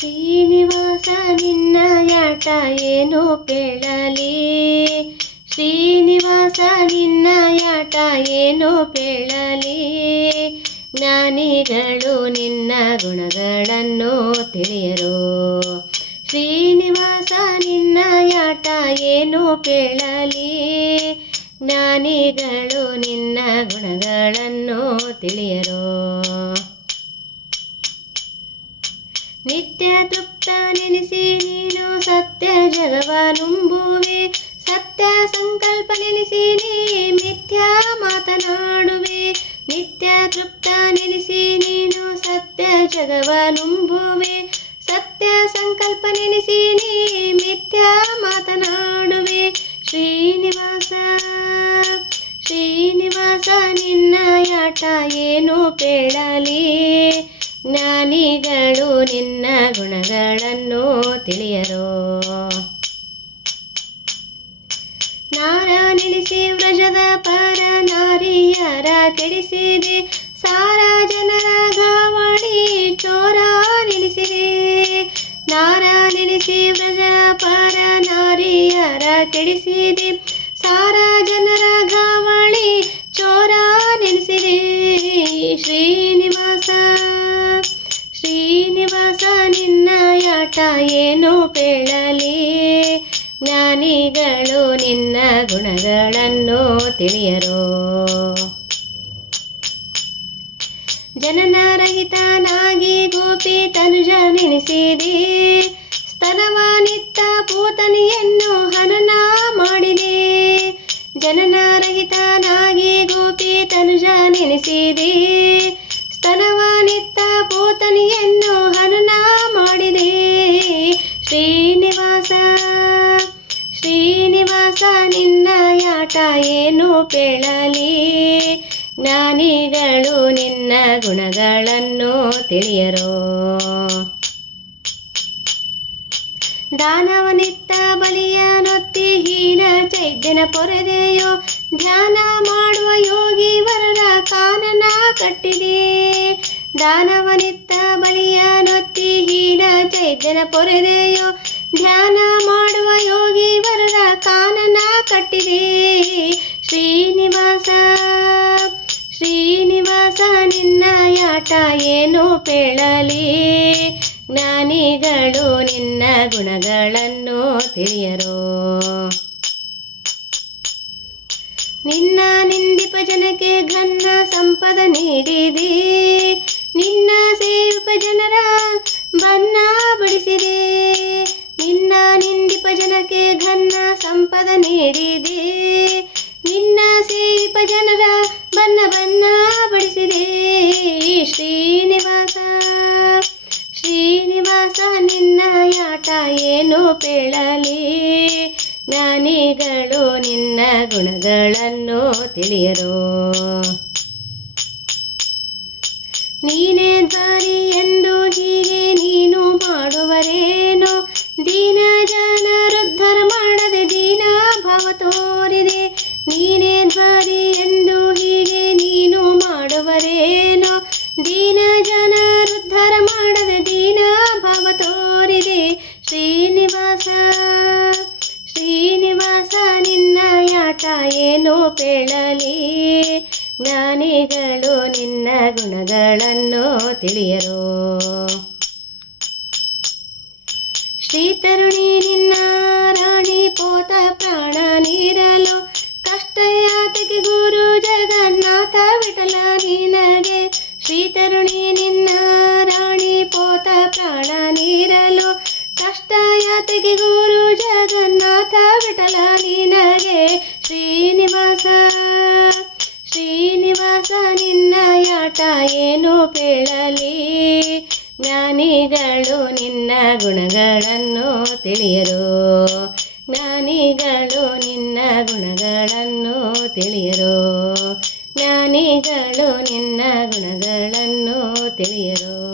ಶ್ರೀನಿವಾಸ ನಿನ್ನ ಯಾಟ ಏನು ಕೇಳಲಿ? ಶ್ರೀನಿವಾಸ ನಿನ್ನ ಯಾಟ ಏನು ಕೇಳಲಿ? ಜ್ಞಾನಿಗಳು ನಿನ್ನ ಗುಣಗಳನ್ನು ತಿಳಿಯರು. ಶ್ರೀನಿವಾಸ ನಿನ್ನ ಯಾಟ ಏನು ಕೇಳಲಿ? ಜ್ಞಾನಿಗಳು ನಿನ್ನ ಗುಣಗಳನ್ನು ತಿಳಿಯರು. ನಿತ್ಯ ತೃಪ್ತ ನೆನೆಸಿ ನೀನು ಸತ್ಯ ಜಗವ ನುಂಬುವೆ ಸತ್ಯ ಸಂಕಲ್ಪ ನೆನೆಸಿ ನೀ ಮಿಥ್ಯಾ ಮಾತನಾಡುವೆ. ನಿತ್ಯ ತೃಪ್ತ ನೆನೆಸಿ ನೀನು ಸತ್ಯ ಜಗವ ನುಂಬುವೆ ಸತ್ಯ ಸಂಕಲ್ಪ ನೆನೆಸಿ ನೀ ಮಿಥ್ಯಾ ಮಾತನಾಡುವೆ. ಶ್ರೀನಿವಾಸ ಶ್ರೀನಿವಾಸ, ನಿನ್ನ ಯಾಟ ಏನು ಪೇಳಲಿ ಜ್ಞಾನಿಗಳು ನಿನ್ನ ಗುಣಗಳನ್ನು ತಿಳಿಯರೋ. ನಾರ ವ್ರಜದ ಪರ ನಾರಿಯರ ಕೆಡಿಸಿದೆ. ಸಾರ ಜನರ ಗಾವಳಿ ಚೋರ ನಿಲ್ಲಿಸಿದೆ. ನಾರ ನಿಲ್ಲಿಸಿ ವ್ರಜ ಪರ ನಾರಿಯರ ಕೆಡಿಸಿದೆ. ಸಾರ ಜನರ ಗಾವಳಿ ಚೋರ ನಿಲ್ಲಿಸಿದೆ. ಶ್ರೀನಿವಾಸ ಶ್ರೀನಿವಾಸ ನಿನ್ನ ಯಾಟ ಏನು ಪೇಳಲಿ ಜ್ಞಾನಿಗಳು ನಿನ್ನ ಗುಣಗಳನ್ನು ತಿಳಿಯರು. ಜನನರಹಿತನಾಗಿ ಗೋಪಿ ತನುಜ ನೆನೆಸಿದಿ. ಸ್ತನವಾನಿತ್ತ ಪೂತನಿಯನ್ನು ಹನನ ಮಾಡಿದೆ. ಜನನರಹಿತನಾಗಿ ಗೋಪಿ ತನುಜ ನೆನೆಸಿದೆ. ಸ್ತನವಾನಿತ್ತ ಪೋತನಿಯನ್ನು ಹನನ ಮಾಡಿದೆ. ಶ್ರೀನಿವಾಸ ಶ್ರೀನಿವಾಸ ನಿನ್ನ ಯಾಟ ಏನು ಪೇಳಲಿ ಜ್ಞಾನಿಗಳು ನಿನ್ನ ಗುಣಗಳನ್ನು ತಿಳಿಯರೋ? ದಾನವನಿತ್ತ ಬಲಿಯನೊತ್ತಿ ಹೀನ ಚೈದ್ಯನ ಪೊರೆದೆಯೋ, ಧ್ಯಾನ ಮಾಡುವ ಯೋಗಿ ವರರ ಕಾನನ ಕಟ್ಟಿದೆ. ದಾನವನಿತ್ತ ಬಲಿಯನೊತ್ತಿ ಹೀನ ಚೈದ್ಯನ ಪೊರೆದೆಯೋ, ಧ್ಯಾನ ಮಾಡುವ ಯೋಗಿ ವರರ ಕಾನನ ಕಟ್ಟಿದೆ. ಶ್ರೀನಿವಾಸ ಶ್ರೀನಿವಾಸ, ನಿನ್ನ ಯಾಟ ಏನು ಪೇಳಲಿ? ಜ್ಞಾನಿಗಳು ನಿನ್ನ ಗುಣಗಳನ್ನು ತಿಳಿಯರು. ನಿನ್ನ ನಿಂದಿಪ ಜನಕ್ಕೆ ಘನ್ನ ಸಂಪದ ನೀಡಿದೆ. ನಿನ್ನ ಸೇವಿಪ ಜನರ ಬನ್ನ ಬಡಿಸಿದೆ. ನಿನ್ನ ನಿಂದಿಪ ಜನಕ್ಕೆ ಘನ್ನ ಸಂಪದ ನೀಡಿದೆ. ನಿನ್ನ ಸೇವಿಪ ಜನರ ಬನ್ನ ಬನ್ನ ಬಡಿಸಿದೆ. ಶ್ರೀನಿವಾಸ ಶ್ರೀನಿವಾಸ, ನಿನ್ನ ಯಾಟ ಏನು ಪೇಳಲಿ ಜ್ಞಾನಿಗಳು ನಿನ್ನ ಗುಣಗಳನ್ನು ತಿಳಿಯರು. ನೀನೇ ದಾರಿ ಎಂದು ಹೀಗೆ ನೀನು ಮಾಡುವರೇನೋ? ದೀನ ಜನರುದ್ಧರ ಮಾಡದೆ ದೀನ ಭಾವ ತೋರಿದೆ. ನೀನೇ ದಾರಿ ಎಂದು ಹೀಗೆ ನೀನು ಮಾಡುವರೇನೋ? ಜ್ಞಾನಿಗಳು ನಿನ್ನ ಗುಣಗಳನ್ನು ತಿಳಿಯರು. ಶ್ರೀ ತರುಣಿ ನಿನ್ನ ರಾಣಿ ಪೋತ ಪ್ರಾಣ ನೀರಲು ಕಷ್ಟ ಯಾತಕ್ಕೆ ಗುರು ಜಗನ್ನಾಥ ವಿಠಲ ನಿನಗೆ. ಶ್ರೀ ತರುಣಿ ನಿನ್ನ ರಾಣಿ ಪೋತ ಪ್ರಾಣ ನೀರಲು ಕಷ್ಟ ಯಾತಕ್ಕೆ ಗುರು ಜಗನ್ನಾಥ ವಿಠಲ ಗುಣಗಳನ್ನು ತಿಳಿಯರು. ಜ್ಞಾನಿಗಳು ನಿನ್ನ ಗುಣಗಳನ್ನು ತಿಳಿಯರು. ಜ್ಞಾನಿಗಳು ನಿನ್ನ ಗುಣಗಳನ್ನು ತಿಳಿಯರು.